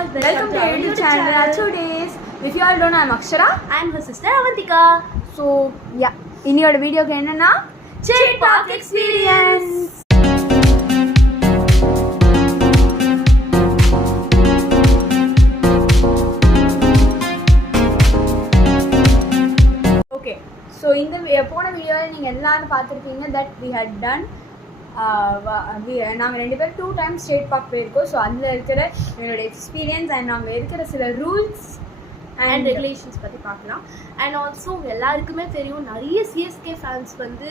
Welcome to our YouTube channel. Today's, if you all don't know, I'm Akshara. I'm her sister Avantika. So, yeah, இன்னியோட வீடியோக்கு என்னன்னா Chat Park Experience. Okay, so இந்த போன வீடியோவில் நீங்கள் எல்லாரும் பார்த்துருப்பீங்க that we had done நாங்கள் 2 பேரும் 2 times ஸ்டேட் பார்க் போயிருக்கோம். ஸோ அதில் இருக்கிற என்னோட எக்ஸ்பீரியன்ஸ் அண்ட் நாங்கள் இருக்கிற சில ரூல்ஸ் அண்ட் ரெகுலேஷன்ஸ் பற்றி பார்க்கலாம். அண்ட் ஆல்சோ உங்கள் எல்லாருக்குமே தெரியும் நிறைய சிஎஸ்கே ஃபேன்ஸ் வந்து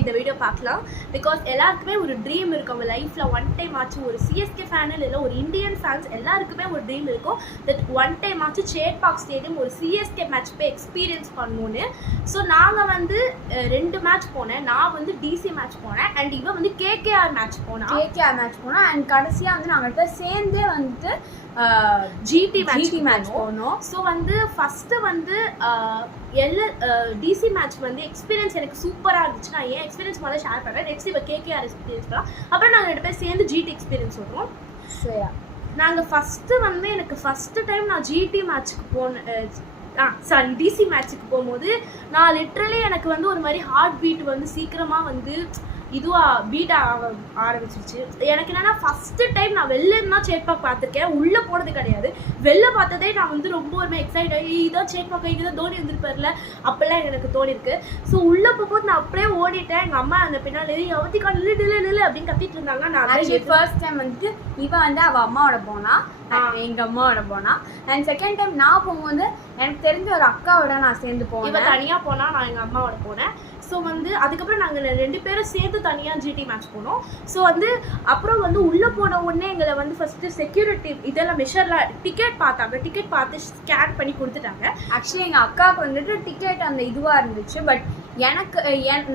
இந்த வீடியோ பார்க்கலாம். பிகாஸ் எல்லாருக்குமே ஒரு ட்ரீம் இருக்கும் அவங்க லைஃப்பில் ஒன் டைம் ஆச்சு ஒரு சிஎஸ்கே ஃபேனில் இல்லை ஒரு இந்தியன் ஃபேன்ஸ் எல்லாருக்குமே ஒரு ட்ரீம் இருக்கும் தட் ஒன் டைம் ஆச்சு சேட் பார்க் ஸ்டேடியம் ஒரு சிஎஸ்கே மேட்ச் போய் எக்ஸ்பீரியன்ஸ் பண்ணணும்னு. ஸோ நாங்கள் வந்து 2 மேட்ச் போனேன். நான் வந்து டிசி மேட்ச் போனேன் அண்ட் இவன் வந்து கேகேஆர் மேட்ச் போனோம் அண்ட் கடைசியாக வந்து நாங்கள் சேர்ந்தே வந்துட்டு ஜிடி மேட்ச் போனோம். ஸோ வந்து ஃபஸ்ட்டு வந்து டிசி மேட்ச் வந்து எக்ஸ்பீரியன்ஸ் எனக்கு சூப்பராக இருந்துச்சு. நான் ஏன் எக்ஸ்பீரியன்ஸ் முதல்ல ஷேர் பண்ணுறேன். நெக்ஸ்ட் இப்போ கேகேஆர் எக்ஸ்பீரியன்ஸ் பண்ணலாம். அப்புறம் நாங்கள் 2 பேர் சேர்ந்து ஜிடி எக்ஸ்பீரியன்ஸ் சொல்கிறோம். சரி, நாங்கள் ஃபஸ்ட்டு வந்து எனக்கு ஃபஸ்ட்டு டைம் நான் ஜிடி மேட்ச்சுக்கு போனேன் டிசி மேட்ச்சுக்கு போகும்போது நான் லிட்ரலி எனக்கு வந்து ஒரு மாதிரி ஹார்ட் பீட் வந்து சீக்கிரமாக வந்து பீட் ஆரம்பிச்சிருச்சு. எனக்கு என்னன்னா ஃபஸ்ட்டு டைம் நான் வெளில இருந்தால் சேட் பார்க் பார்த்துருக்கேன், உள்ளே போனது கிடையாது. வெளில பார்த்ததே நான் வந்து ரொம்ப ஒரு எக்ஸைட் ஆகி இதான் சேட் பார்க் இதான் தோனி வந்துருப்பார்ல அப்பெல்லாம் எனக்கு தோணி இருக்கு. ஸோ உள்ளே போகும்போது நான் அப்படியே ஓடிட்டேன். எங்கள் அம்மா அந்த பின்னாடி அவதிக்கா நில்லு அப்படின்னு கத்திட்டு இருந்தாங்க. நான் ஃபர்ஸ்ட் டைம் வந்துட்டு இவன் வந்து அவள் அம்மாவோட போனா, எங்கள் அம்மாவோட போனா. அண்ட் செகண்ட் டைம் நான் போகும்போது எனக்கு தெரிஞ்ச ஒரு அக்காவோட நான் சேர்ந்து போனேன். இவன் தனியாக போனால் நான் எங்கள் அம்மாவோட போனேன். ஸோ வந்து அதுக்கப்புறம் நாங்கள் 2 பேரும் சேர்த்து தனியாக ஜிடி மேட்ச் போனோம். ஸோ வந்து அப்புறம் வந்து உள்ளே போன உடனே எங்களை வந்து ஃபஸ்ட்டு செக்யூரிட்டி இதெல்லாம் மெஷர்லாம் டிக்கெட் பார்த்து ஸ்கேன் பண்ணி கொடுத்துட்டாங்க. ஆக்சுவலி எங்கள் அக்காவுக்கு வந்துட்டு டிக்கெட் அந்த இதுவாக இருந்துச்சு. பட் எனக்கு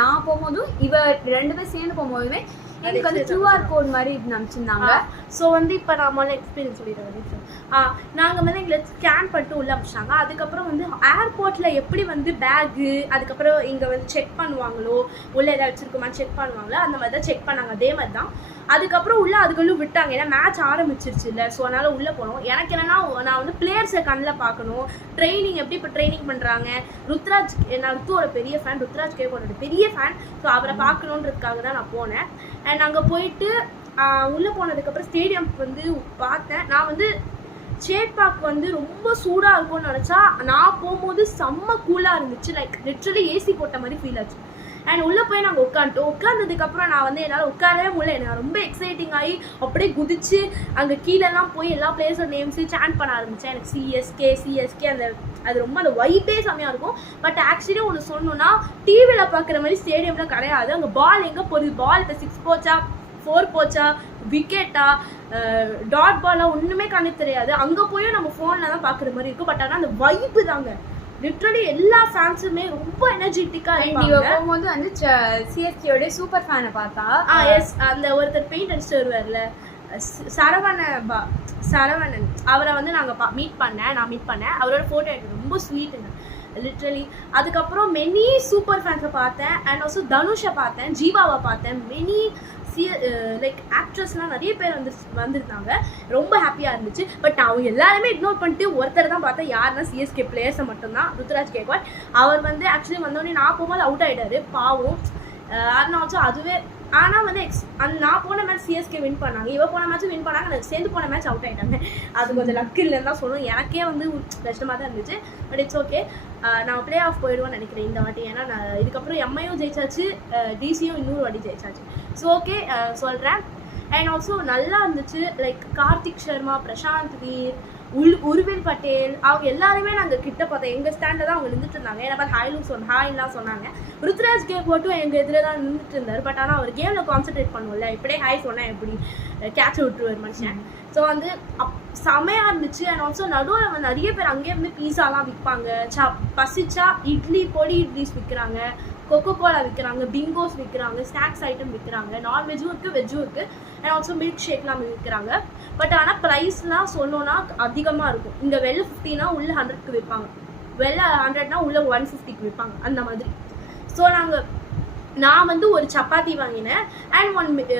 நான் போகும்போதும் இவ 2 பேர் சேர்ந்து போகும்போதுமே எனக்கு வந்து QR கோட் மாதிரி அனுப்பிச்சிருந்தாங்க. ஸோ வந்து இப்போ நான் முதல்ல எக்ஸ்பீரியன்ஸ் சொல்லிடுறேன். நாங்கள் வந்து எங்களை ஸ்கேன் பண்ணிட்டு உள்ளே அனுப்பிச்சிட்டாங்க. அதுக்கப்புறம் வந்து ஏர்போர்ட்டில் எப்படி வந்து பேக்கு அதுக்கப்புறம் இங்கே வந்து செக் பண்ணுவாங்களோ உள்ளே எதாவது வச்சுருக்குமா செக் பண்ணுவாங்களோ அந்த மாதிரி தான் செக் பண்ணாங்க. அதே மாதிரி தான் அதுக்கப்புறம் உள்ளே அதுக்குள்ளே விட்டாங்க. ஏன்னா மேட்ச் ஆரம்பிச்சிருச்சு இல்லை. ஸோ அதனால் உள்ளே போனோம். எனக்கு என்னென்னா நான் வந்து பிளேயர்ஸை கண்ணில் பார்க்கணும். ட்ரைனிங் எப்படி இப்போ ட்ரைனிங் பண்ணுறாங்க. ருத்ராஜ் நான் ருத்துவோட பெரிய ஃபேன், ருத்ராஜ் கேக்கோட பெரிய ஃபேன். ஸோ அவரை பார்க்கணுன்றதுக்காக தான் நான் போனேன். அண்ட் அங்கே போயிட்டு உள்ளே போனதுக்கப்புறம் ஸ்டேடியம் வந்து பார்த்தேன். நான் வந்து சேட் பார்க் வந்து ரொம்ப சூடாக இருக்கும்னு நினச்சா நான் போகும்போது செம்ம கூலாக இருந்துச்சு. லைக் லிட்ரலி ஏசி போட்ட மாதிரி ஃபீல் ஆச்சு. அண்ட் உள்ளே போய் நாங்கள் உட்காந்ததுக்கப்புறம் நான் வந்து என்னால் உட்காரவே முடியல. எனக்கு ரொம்ப எக்ஸைட்டிங் ஆகி அப்படியே குதிச்சு அங்கே கீழெல்லாம் போய் எல்லா பிளேயர்ஸோட நேம்ஸு சேண்ட் பண்ண ஆரம்பித்தேன். எனக்கு சிஎஸ்கே அந்த அது ரொம்ப அந்த வைப்பே செம்மையாக இருக்கும். பட் ஆக்சுவலி ஒன்று சொன்னோன்னா டிவியில் பார்க்குற மாதிரி ஸ்டேடியமில் கிடையாது. அங்கே பால் எங்கே போகுது, பால் இப்போ 6 போச்சா 4 போச்சா விக்கெட்டா டாட் பாலா ஒன்றுமே கண்ணு தெரியாது. அங்கே போய் நம்ம ஃபோனில் தான் பார்க்குற மாதிரி இருக்கும். பட் ஆனால் அந்த வைப்பு தாங்க லிட்ரலி எல்லா ஃபேன்ஸுமே ரொம்ப எனர்ஜெட்டிக்காக இருப்பாங்க. போகும்போது வந்து சிஎஸ்கேயோட சூப்பர் ஃபேனை பார்த்தா எஸ் அந்த ஒருத்தர் பெயிண்ட் அடிச்சுட்டு வருவார்ல சரவணன் அவரை வந்து நான் மீட் பண்ணேன். அவரோட ஃபோட்டோ எடுத்து ரொம்ப ஸ்வீட்டுங்க லிட்ரலி. அதுக்கப்புறம் மெனி சூப்பர் ஃபேன்ஸை பார்த்தேன். அண்ட் ஆல்சோ தனுஷை பார்த்தேன், ஜீவாவை பார்த்தேன். மெனி லைக் ஆக்ட்ரஸ்லாம் நிறைய பேர் வந்திருந்தாங்க. ரொம்ப ஹாப்பியாக இருந்துச்சு. பட் அவங்க எல்லாருமே இக்னோர் பண்ணிட்டு ஒருத்தர் தான் பார்த்தேன். யாருன்னா சிஎஸ்கே பிளேயர்ஸை மட்டும்தான். ருத்ராஜ் கேக்வாட் அவர் வந்து ஆக்சுவலி வந்தோடனே நான் போகும்போது அவுட் ஆகிட்டாரு பாவம். ஆல்சோ அதுவே ஆனால் வந்து நான் போன மேட்ச் சிஎஸ்கே வின் பண்ணாங்க, இவ போன மேட்ச்சும் வின் பண்ணாங்க. எனக்கு சேர்ந்து போன மேட்ச் அவுட் ஆகிட்டாங்க. அது கொஞ்சம் லக் இல்லைன்னு தான் சொல்லணும். எனக்கே வந்து கஷ்டமாக தான் இருந்துச்சு. But it's okay. நான் பிளே ஆஃப் போயிடுவேன்னு நினைக்கிறேன் இந்த வாட்டி. ஏன்னா நான் இதுக்கப்புறம் எம்ஐயும் ஜெயிச்சாச்சு, டிசியும் இன்னொரு வாட்டி ஜெயிச்சாச்சு. ஸோ ஓகே சொல்கிறேன். அண்ட் ஆல்சோ நல்லா இருந்துச்சு. லைக் கார்த்திக் சர்மா, பிரசாந்த் வீர், உருவில் பட்டேல் அவங்க எல்லாருமே நாங்கள் கிட்ட பார்த்தோம். எங்கள் ஸ்டாண்டில் தான் அவங்க நின்றுட்டு இருந்தாங்க. ஏன்னா ஹாய்லாம் சொன்னாங்க. ருத்ராஜ் கேக்வாட்டும் எங்கள் எதிரே தான் நின்றுட்டு இருந்தார். பட் ஆனால் அவர் கேமில் கான்சன்ட்ரேட் பண்ணுவோம்ல, இப்படியே ஹாய் சொன்னேன் எப்படி கேட்ச் விட்டுருவார் மனுஷன். ஸோ வந்து செமையாக இருந்துச்சு. அண்ட் ஆல்சோ நடுவில் நிறைய பேர் அங்கேயே வந்து பீஸாலாம் விற்பாங்க. பசிச்சா பொடி இட்லிஸ் விற்கிறாங்க, கொக்கோ கோலா விற்கிறாங்க, பிங்கோஸ் விற்கிறாங்க, ஸ்நாக்ஸ் ஐட்டம் விற்கிறாங்க. நான்வெஜ்ஜும் இருக்குது, வெஜ்ஜும் இருக்குது. அண்ட் ஆல்சோ மில்க் ஷேக்லாம் விற்கிறாங்க. பட் ஆனால் ப்ரைஸ்லாம் சொல்லணும்னா அதிகமாக இருக்கும். இங்கே வெளில 50னா உள்ள 100க்கு விற்பாங்க, வெளில 100னா உள்ள 150க்கு விற்பாங்க அந்த மாதிரி. ஸோ நாங்கள் நான் வந்து ஒரு சப்பாத்தி வாங்கினேன் அண்ட் 1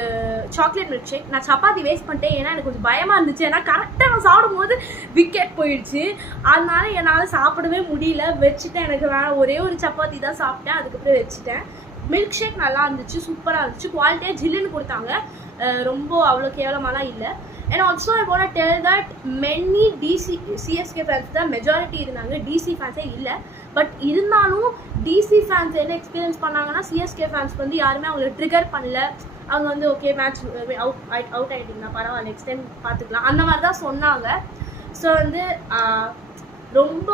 சாக்லேட் மில்க் ஷேக். நான் சப்பாத்தி வேஸ்ட் பண்ணிட்டேன், ஏன்னா எனக்கு கொஞ்சம் பயமாக இருந்துச்சு. ஏன்னா கரெக்டாக நான் சாப்பிடும் போது விக்கெட் போயிடுச்சு. அதனால என்னால் சாப்பிடவே முடியல, வச்சுட்டேன். எனக்கு ஒரே ஒரு சப்பாத்தி தான் சாப்பிட்டேன், அதுக்கப்புறம் வச்சுட்டேன். மில்க் ஷேக் நல்லா இருந்துச்சு, சூப்பராக இருந்துச்சு, குவாலிட்டியாக ஜில்லுன்னு கொடுத்தாங்க, ரொம்ப அவ்வளோ கேவலமாலாம் இல்லை. And also I want to tell that many CSK fans தான் மெஜாரிட்டி இருந்தாங்க, டிசி ஃபேன்ஸே இல்லை. பட் இருந்தாலும் டிசி ஃபேன்ஸ் என்ன எக்ஸ்பீரியன்ஸ் பண்ணாங்கன்னா, சிஎஸ்கே ஃபேன்ஸ்க்கு வந்து யாருமே அவங்கள ட்ரிகர் பண்ணல. அவங்க வந்து ஓகே மேட்ச் அவுட் ஆகிட்டிங்கன்னா பரவாயில்ல, நெக்ஸ்ட் டைம் பார்த்துக்கலாம், அந்த மாதிரி தான் சொன்னாங்க. ஸோ வந்து ரொம்ப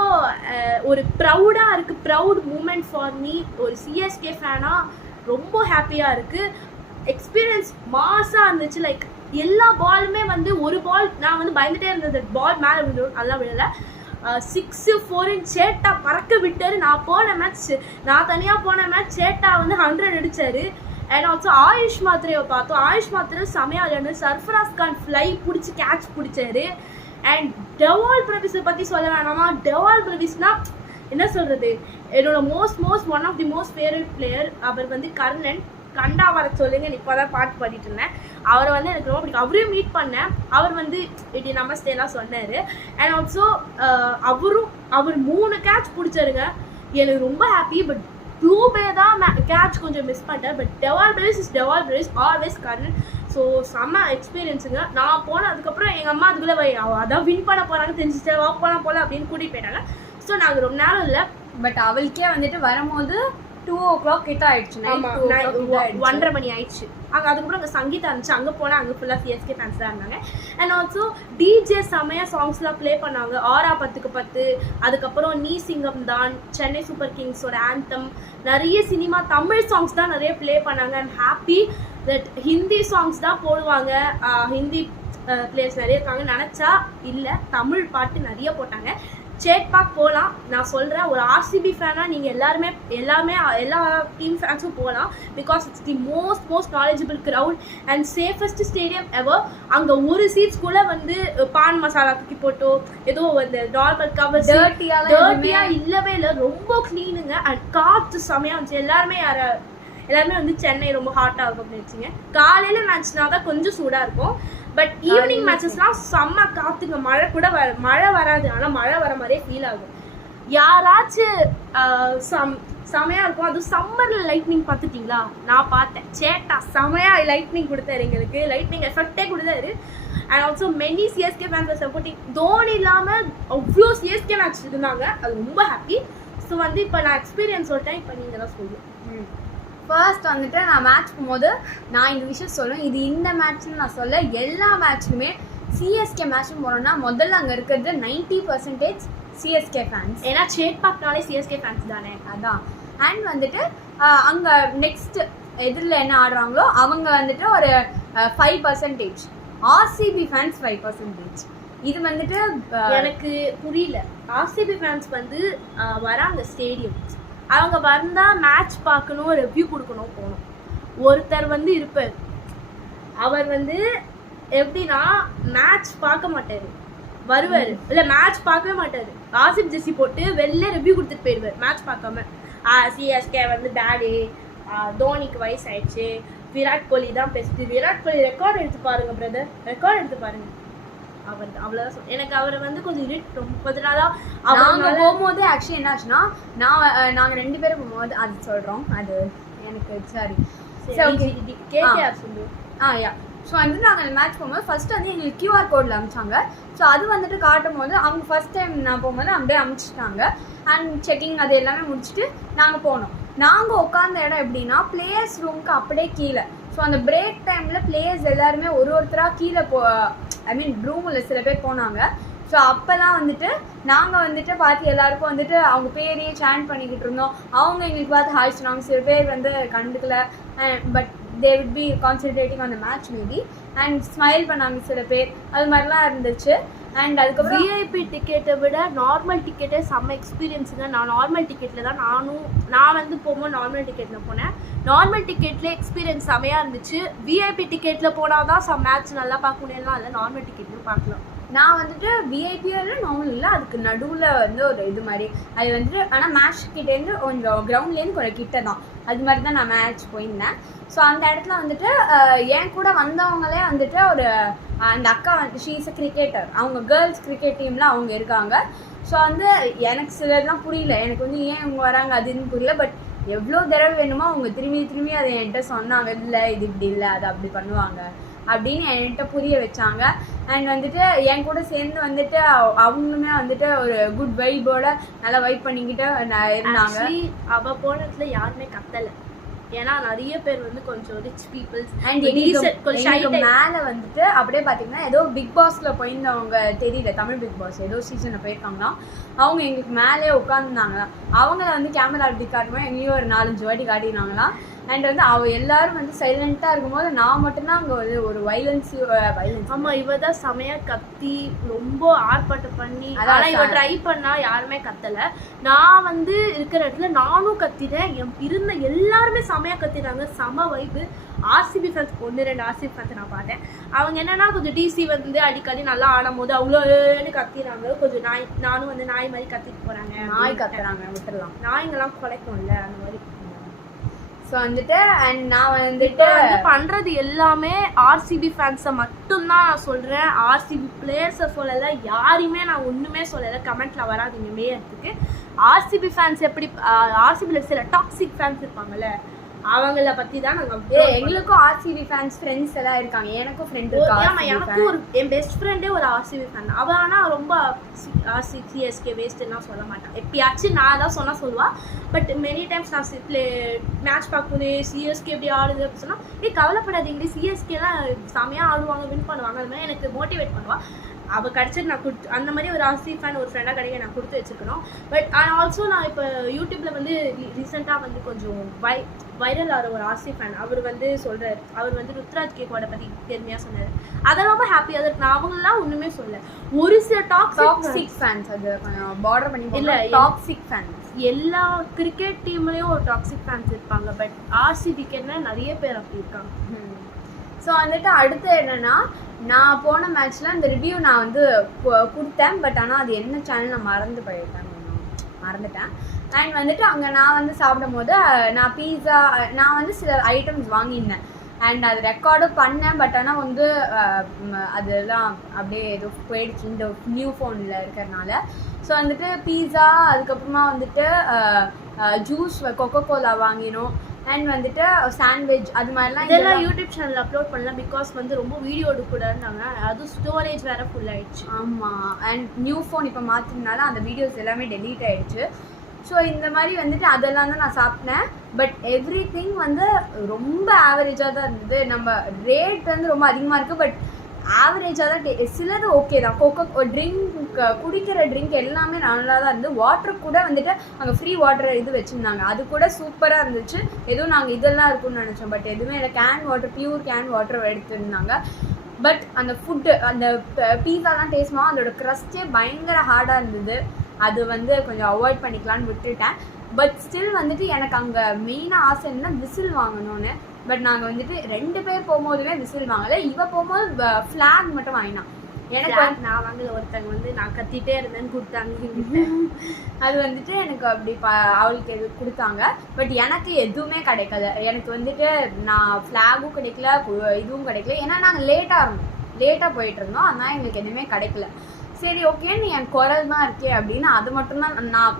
ஒரு ப்ரௌடாக இருக்குது, ப்ரௌட் மூமெண்ட் ஃபார் மீ. ஒரு சிஎஸ்கே ஃபேனாக ரொம்ப ஹாப்பியாக இருக்குது. எக்ஸ்பீரியன்ஸ் மாஸாக இருந்துச்சு. லைக் எல்லா பாலுமே வந்து ஒரு பால் நான் வந்து பயந்துட்டே இருந்தது, பால் மேலே விழுந்துடும், நல்லா விழலை. 6-4 சேட்டா பறக்க விட்டார். நான் தனியாக போன மேட்ச் சேட்டா வந்து 100 அடித்தார். அண்ட் ஆல்சோ ஆயுஷ் மாத்திரையை பார்த்தோம். ஆயுஷ் மாத்திரை செமையாக விளையாண்டு சர்ஃபராஸ் கான் ஃப்ளை பிடிச்சி கேட்ச் பிடிச்சாரு. அண்ட் டெவால் பிரவிஸை பற்றி சொல்ல வேணாமா? டெவால் பிரவிஸ்னா என்ன சொல்கிறது, என்னோட one of the most favourite player. அவர் வந்து கர்ணன், கண்டா வர சொல்லுங்க, இப்போ தான் பாட்டு பாடிட்டு இருந்தேன். அவரை வந்து எனக்கு ரொம்ப பிடிக்கும், அவரையும் மீட் பண்ணேன். அவர் வந்து இப்படி நமஸ்தேலாம் சொன்னார். அண்ட் ஆல்சோ அவர் 3 கேட்ச் பிடிச்சாருங்க, எனக்கு ரொம்ப ஹாப்பி. பட் டூபே தான் கேட்ச் கொஞ்சம் மிஸ் பண்ணிட்டேன். But Dewald Brevis always Karnan. So செம்ம எக்ஸ்பீரியன்ஸுங்க. நான் போனதுக்கப்புறம் எங்கள் அம்மா அதுக்குள்ளே அதான் வின் பண்ண போகிறாங்க தெரிஞ்சிச்சு, வாக் பண்ண போகல அப்படின்னு கூட்டிகிட்டு போயிட்டாங்க. ஸோ நாங்கள் ரொம்ப நேரம் இல்லை, பட் அவளுக்கே வந்துட்டு வரும்போது 2 o'clock கிட்ட ஆயிடுச்சு, 1:30 மணி ஆயிடுச்சு. அதுக்கப்புறம் அங்கே சங்கீதா இருந்துச்சு, அங்கே போனால் அங்கே ஃபுல்லாக சிஎஸ்கே ஃபேன்ஸ் தான் இருந்தாங்க. அண்ட் ஆல்சோ டிஜே செமையாக சாங்ஸ்லாம் ப்ளே பண்ணாங்க. 6-10-10, அதுக்கப்புறம் நீ சிங்கம் தான், சென்னை சூப்பர் கிங்ஸோட ஆந்தம், நிறைய சினிமா தமிழ் சாங்ஸ் தான் நிறைய ப்ளே பண்ணாங்க. And happy that Hindi songs தான் போடுவாங்க, ஹிந்தி பிளேயர்ஸ் நிறைய இருக்காங்க. நினச்சா இல்லை, தமிழ் பாட்டு நிறைய போட்டாங்க. சேட்பாக் போகலாம். நான் சொல்கிறேன், ஒரு ஆர்சிபி ஃபேனாக நீங்கள் எல்லா டீம் ஃபேன்ஸும் போகலாம். Because it's the most knowledgeable crowd and safest stadium ever. அங்கே ஒரு சீட்ஸ் கூட வந்து பான் மசாலா தூக்கி போட்டோ ஏதோ வந்து நார்மல் கவர் டர்ட்டியாக இல்லவே இல்லை, ரொம்ப க்ளீனுங்க. அண்ட் காற்று செமையாக இருந்துச்சு. எல்லாருமே வந்து சென்னை ரொம்ப ஹாட்டாக இருக்கும் அப்படின்னு வச்சுங்க. காலையில் மேட்ச்னா தான் கொஞ்சம் சூடாக இருக்கும், பட் ஈவினிங் மேட்சஸ்லாம் செம்ம காற்றுங்க. மழை வராது, ஆனால் மழை வர மாதிரியே ஃபீல் ஆகும். யாராச்சும் செமையாக இருக்கும். அதுவும் சம்மரில் லைட்னிங் பார்த்துட்டிங்களா? நான் பார்த்தேன். சேட்டா செமையாக லைட்னிங் கொடுத்தாரு, எங்களுக்கு லைட்னிங் எஃபெக்டே கொடுத்தாரு. And also many CSK fans supporting. Dhoni இல்லாமல் அவ்வளோ சிஎஸ்கே மேட்ச் இருந்தாங்க, அது ரொம்ப ஹாப்பி. ஸோ வந்து இப்போ நான் எக்ஸ்பீரியன்ஸ் சொல்லிட்டேன், இப்போ நீங்கள் தான் சொல்லுங்கள். ஃபர்ஸ்ட் வந்துட்டு நான் மேட்ச் போகும்போது நான் இந்த விஷயம் சொல்லுவேன், இது இந்த மேட்ச்னு நான் சொல்ல, எல்லா மேட்ச்லுமே சிஎஸ்கே மேட்ச்னு போனோம்னா முதல்ல அங்கே இருக்கிறது 90% சிஎஸ்கே ஃபேன்ஸ். ஏன்னா சேட்பாக்னாலே சிஎஸ்கே ஃபேன்ஸ் தானே, அதான். அண்ட் வந்துட்டு அங்கே நெக்ஸ்ட் எதிரில் என்ன ஆடுறாங்களோ அவங்க வந்துட்டு ஒரு 5%, ஆர்சிபி ஃபேன்ஸ் 5%. இது வந்துட்டு எனக்கு புரியல. ஆர்சிபி ஃபேன்ஸ் வந்து வராங்க ஸ்டேடியம், அவங்க வந்தால் மேட்ச் பார்க்கணும், ரிவ்யூ கொடுக்கணும், போகணும். ஒருத்தர் வந்து இருப்பார், அவர் வந்து எப்படின்னா மேட்ச் பார்க்க மாட்டார், வருவார், இல்லை மேட்ச் பார்க்கவே மாட்டார், ஆர்சிபி ஜெர்சி போட்டு வெளில ரிவ்யூ கொடுத்துட்டு போயிடுவார் மேட்ச் பார்க்காம. சிஎஸ்கே வந்து பேடு, தோனிக்கு வயசாயிடுச்சு, விராட் கோலி தான் பெஸ்ட்டு. விராட் கோலி ரெக்கார்ட் எடுத்து பாருங்க பிரதர், ரெக்கார்ட் எடுத்து பாருங்க. அவர் அவ்வளோதான் சொல்ல. எனக்கு அவரை வந்து கொஞ்சம் கொஞ்ச நாளாக அவங்க போகும்போது ஆக்சுவலி என்ன ஆச்சுன்னா, நாங்கள் 2 பேரும் போகும்போது அது சொல்கிறோம், அது எனக்கு சாரி கேகேஆர் சொல்லு. யா. ஸோ வந்து நாங்கள் மேட்ச் போகும்போது ஃபஸ்ட்டு வந்து எங்களுக்கு QR கோடில் அமிச்சாங்க. ஸோ அது வந்துட்டு காட்டும் போது அவங்க ஃபஸ்ட் டைம் நான் போகும்போது அப்படியே அமிச்சிட்டாங்க. அண்ட் செக்கிங் அது எல்லாமே முடிச்சுட்டு நாங்கள் போனோம். நாங்கள் உட்காந்த இடம் எப்படின்னா பிளேயர்ஸ் ரூமுக்கு அப்படியே கீழே. ஸோ அந்த பிரேக் டைமில் பிளேயர்ஸ் எல்லாருமே ஒருத்தராக கீழே ரூமில் சில பேர் போனாங்க. ஸோ அப்போல்லாம் வந்துட்டு நாங்கள் வந்துட்டு பார்த்து எல்லாருக்கும் வந்துட்டு அவங்க பேரையே சேண்ட் பண்ணிக்கிட்டு இருந்தோம். அவங்க எங்களுக்கு பார்த்து ஹாய் சொன்னாங்க. சில பேர் வந்து கண்டுக்கல, but they would be concentrating on the match maybe, and smile பண்ணாங்க சில பேர், அது மாதிரிலாம் இருந்துச்சு. அண்ட் அதுக்கப்புறம் விஐபி டிக்கெட்டை விட நார்மல் டிக்கெட்டே செம்ம எக்ஸ்பீரியன்ஸுங்க. நான் நார்மல் டிக்கெட்டில் தான் நான் வந்து போகும்போது நார்மல் டிக்கெட்டில் போனேன். நார்மல் டிக்கெட்லேயே எக்ஸ்பீரியன்ஸ் செம்மையாக இருந்துச்சு. விஐபி டிக்கெட்டில் போனால் தான் மேட்ச் நல்லா பார்க்க முடியலாம், இல்லை நார்மல் டிக்கெட்லையும் பார்க்கலாம். நான் வந்துட்டு விஐபியில் நார்மல் இல்லை, அதுக்கு நடுவில் வந்து ஒரு இது மாதிரி அது வந்துட்டு, ஆனால் மேட்ச் கிட்டேருந்து கொஞ்சம் கிரவுண்ட்லேருந்து கொஞ்சம் கிட்ட தான். அது மாதிரி தான் நான் மேட்ச் போயிருந்தேன். ஸோ அந்த இடத்துல வந்துட்டு என் கூட வந்தவங்களே வந்துட்டு ஒரு அந்த அக்கா வந்து ஷீஸ் அ கிரிக்கெட்டர், அவங்க கேர்ள்ஸ் கிரிக்கெட் டீமில் அவங்க இருக்காங்க. ஸோ வந்து எனக்கு சிலர்லாம் புரியல, எனக்கு வந்து ஏன் இவங்க வராங்க அதுன்னு புரியல. பட் எவ்வளோ தடவை வேணுமோ அவங்க திரும்பி அதை என்கிட்ட சொன்னாங்க, இல்லை இது இப்படி இல்லை அது அப்படி பண்ணுவாங்க அப்படின்னு என்கிட்ட புரிய வச்சாங்க. அண்ட் வந்துட்டு என் கூட சேர்ந்து வந்துட்டு அவங்களுமே வந்துட்டு ஒரு குட் வைபோட நல்லா வைப் பண்ணிக்கிட்டு இருந்தாங்க. அவ போனதுல யாருமே கத்தலை, ஏன்னா நிறைய பேர் வந்து கொஞ்சம் ரிச் பீப்புள்ஸ் அண்ட் மேலே வந்துட்டு அப்படியே பார்த்தீங்கன்னா ஏதோ பிக் பாஸ்ல போயிருந்தவங்க தெரியல, தமிழ் பிக் பாஸ் ஏதோ சீசனில் போயிருக்காங்கன்னா அவங்க எங்களுக்கு மேலே உட்காந்துருந்தாங்களாம். அவங்கள வந்து கேமரா அப்படி காட்டும்போது எங்கேயும் ஒரு 4-5 வாட்டி காட்டினாங்களாம். அண்ட் வந்து எல்லாரும் வந்து சைலண்டாக இருக்கும்போது நான் மட்டும்தான் அங்கே வந்து ஒரு வைலன்ஸ். ஆமா, இவ தான் செமையா கத்தி ரொம்ப ஆர்ப்பாட்டம் பண்ணி, ஆனால் இவ ட்ரை பண்ணா யாருமே கத்தலை. நான் வந்து இருக்கிற இடத்துல நானும் கத்தினேன், இருந்த எல்லாருமே செமையா கத்தினாங்க, செம வைப்பு. ஆர்சிபி ஃபேன்ஸ் 1-2 ஆர்சிபி ஃபேன்ஸ் நான் பார்த்தேன். அவங்க என்னன்னா கொஞ்சம் டிசி வந்து அடிக்கடி நல்லா ஆடும் போது அவங்களோன்னு கத்திறாங்க, கொஞ்சம் நானும் வந்து நாய் மாதிரி கத்திட்டு போறாங்க, நாய் கத்துறாங்க விட்டுடலாம், நாய்ங்கெல்லாம் குலைக்கும்ல அந்த மாதிரி. ஸோ வந்துட்டு அண்ட் நான் வந்துட்டு பண்றது எல்லாமே ஆர்சிபி ஃபேன்ஸை மட்டும்தான் நான் சொல்றேன், ஆர்சிபி பிளேயர்ஸை சொல்லலை, யாரையுமே நான் ஒண்ணுமே சொல்லலை. கமெண்ட்ல வராதிங்க மேயறதுக்கு. ஆர்சிபி ஃபேன்ஸ் எப்படி, ஆர்சிபில சில டாக்ஸிக் ஃபேன்ஸ் இருப்பாங்கல்ல, அவங்கள பத்தி தான் நாங்க. எங்களுக்கும் ஆர்சிபி ஃபேன்ஸ் ஃப்ரெண்ட்ஸ் எல்லாம் இருக்காங்க, எனக்கும் ஃப்ரெண்ட் இருக்காங்க. எனக்கு ஒரு என் பெஸ்ட் ஃப்ரெண்டே ஒரு ஆர்சிபி ஃபேன். அவ ஆனா ரொம்ப சிஎஸ்கே வேஸ்ட்னா சொல்ல மாட்டான், எப்பயாச்சும் நான் தான் சொல்லுவா. பட் மெனி டைம்ஸ் நான் மேட்ச் பார்க்கும்போது சிஎஸ்கே எப்படி ஆடுது அப்படின்னு சொன்னா, கவலைப்படாதீங்க சிஎஸ்கேலாம் செமையா ஆடுவாங்க, வின் பண்ணுவாங்க, அது மாதிரி எனக்கு மோட்டிவேட் பண்ணுவா. அவள் கிடச்சிட்டு நான் கொடுத்து அந்த மாதிரி ஒரு ஆர்சிபி ஃபேன் ஒரு ஃப்ரெண்டாக கிடைக்க நான் கொடுத்து வச்சுருக்கணும். பட் ஆல்சோ நான் இப்போ யூடியூப்பில் வந்து ரீசெண்டாக வந்து கொஞ்சம் வைரல் ஆகிற ஒரு ஆர்சிபி ஃபேன் அவர் வந்து சொல்கிறார், அவர் வந்து ருத்ராஜ் கேக்கோட பற்றி பெருமையாக சொன்னார். அதெல்லாம் ரொம்ப ஹாப்பியாக இருக்கு. நான் அவங்களெலாம் ஒன்றுமே சொல்ல, ஒரு சில டாக்ஸிக் ஃபேன்ஸ் அது பார்டர் பண்ணி இல்லை, டாக்ஸிக் ஃபேன்ஸ் எல்லா கிரிக்கெட் டீம்லேயும் ஒரு டாக்ஸிக் ஃபேன்ஸ் இருப்பாங்க. பட் ஆர்சிபிக்கு என்ன நிறைய பேர் அப்படி இருக்காங்க. ஸோ வந்துட்டு அடுத்து என்னென்னா, நான் போன மேட்ச்சில் அந்த ரிவ்யூ நான் வந்து கொடுத்தேன். பட் ஆனால் அது என்ன சேனல் நான் மறந்துட்டேன். அண்ட் வந்துட்டு அங்கே நான் வந்து சாப்பிடும் போது நான் பீஸா நான் வந்து சில ஐட்டம்ஸ் வாங்கியிருந்தேன். அண்ட் அது ரெக்கார்டும் பண்ணேன். பட் ஆனால் வந்து அதெல்லாம் அப்படியே ஏதோ போயிடுச்சு இந்த நியூ ஃபோனில் இருக்கிறதுனால. ஸோ வந்துட்டு பீஸா, அதுக்கப்புறமா வந்துட்டு ஜூஸ், கொக்கோ கோலா வாங்கினோம். அண்ட் வந்துட்டு சாண்ட்விச் அது மாதிரிலாம் இதெல்லாம் யூடியூப் சேனல் அப்லோட் பண்ணலாம். பிகாஸ் வந்து ரொம்ப வீடியோ எடுக்கூடாதுனாங்க, அதுவும் ஸ்டோரேஜ் வேறு ஃபுல் ஆகிடுச்சு. ஆமாம், அண்ட் நியூ ஃபோன் இப்போ மாற்றினால அந்த வீடியோஸ் எல்லாமே டெலீட் ஆகிடுச்சு. ஸோ இந்த மாதிரி வந்துட்டு அதெல்லாம் தான் நான் சாப்பிட்டேன். பட் எவ்ரி திங் வந்து ரொம்ப ஆவரேஜாக தான் இருந்தது. நம்ம ரேட் வந்து ரொம்ப அதிகமாக இருக்குது, பட் ஆவரேஜாக தான். சிலது ஓகே தான். ட்ரிங்க் குடிக்கிற ட்ரிங்க் எல்லாமே நல்லா தான் இருந்தது. வாட்டர் கூட வந்துட்டு அங்கே ஃப்ரீ வாட்டர் இது வச்சுருந்தாங்க, அது கூட சூப்பராக இருந்துச்சு. எதுவும் நாங்கள் இதெல்லாம் இருக்குன்னு நினச்சோம், பட் எதுவுமே இல்லை. Can water, pure can water எடுத்துருந்தாங்க. பட் அந்த ஃபுட்டு, அந்த பீஸாலாம் டேஸ்ட் பண்ணோம், அதோட க்ரஸ்டே பயங்கர ஹார்டாக இருந்தது. அது வந்து கொஞ்சம் அவாய்ட் பண்ணிக்கலான்னு விட்டுட்டேன். பட் ஸ்டில் வந்துட்டு எனக்கு அங்கே மெயினாக ஆசை என்ன, விசில் வாங்கணும்னு. பட் நாங்கள் வந்துட்டு 2 பேர் போகும்போதுமே விசில் வாங்கலை. இவ போகும்போது ஃப்ளாக் மட்டும் வாங்கினான். எனக்கு நான் வாங்கல, ஒருத்தங்க வந்து நான் கத்திட்டே இருந்தேன்னு கொடுத்தாங்க. அது வந்துட்டு எனக்கு அப்படி அவளுக்கு எது கொடுத்தாங்க. பட் எனக்கு எதுவுமே கிடைக்கல. எனக்கு வந்துட்டு நான் ஃப்ளாகும் கிடைக்கல, இதுவும் கிடைக்கல. ஏன்னா நாங்கள் லேட்டாக போயிட்டு இருந்தோம், அதனால் எங்களுக்கு எதுவுமே கிடைக்கல. சரி ஓகே, நீ என் குரல் தான் இருக்கே அப்படின்னு அது மட்டும்தான் நான்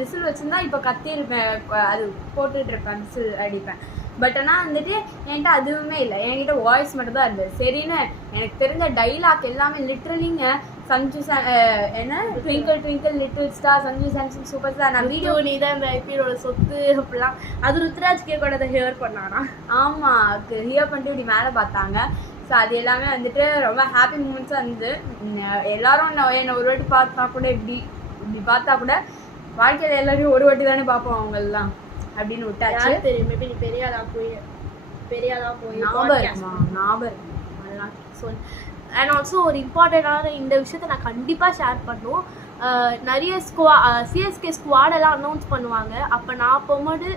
விசில் வச்சுருந்தா இப்போ கத்திருப்பேன், அது போட்டுட்டு இருப்பேன், விசில் அடிப்பேன். பட் ஆனால் வந்துட்டு என்கிட்ட அதுவுமே இல்லை, என்கிட்ட வாய்ஸ் மட்டும் தான் இருந்தது. சரின்னு எனக்கு தெரிஞ்ச டைலாக் எல்லாமே லிட்ரலிங்க சஞ்சு என்ன twinkle twinkle little star, Sanju Samsung super star, நான் வீடியோ நீ தான் இந்த ஐபிஎலோட சொத்து அப்படிலாம் அது ருத்ராஜ் கேக்கோட ஹியர் பண்ணானா. ஆமாம், ஹியர் பண்ணிட்டு இப்படி மேலே பார்த்தாங்க. ஸோ அது எல்லாமே வந்துட்டு ரொம்ப ஹாப்பி மூமெண்ட்ஸாக இருந்தது. எல்லாரும் என்னை ஒரு வாட்டி பார்த்தா கூட இப்படி பார்த்தா கூட வாழ்க்கையில் எல்லாரையும் ஒரு வாட்டி தானே பார்ப்போம் அவங்கெல்லாம் அப்படின்னு விட்டாச்சு. தெரியும், மேபி நீ பெரியாளா போய் ஞாபகம் சொல். அண்ட் ஆல்சோ ஒரு இம்பார்ட்டண்டான இந்த விஷயத்த நான் கண்டிப்பாக ஷேர் பண்ணும். நிறைய சிஎஸ்கே ஸ்குவாடெல்லாம் அனௌன்ஸ் பண்ணுவாங்க. அப்போ நான் போகும்போது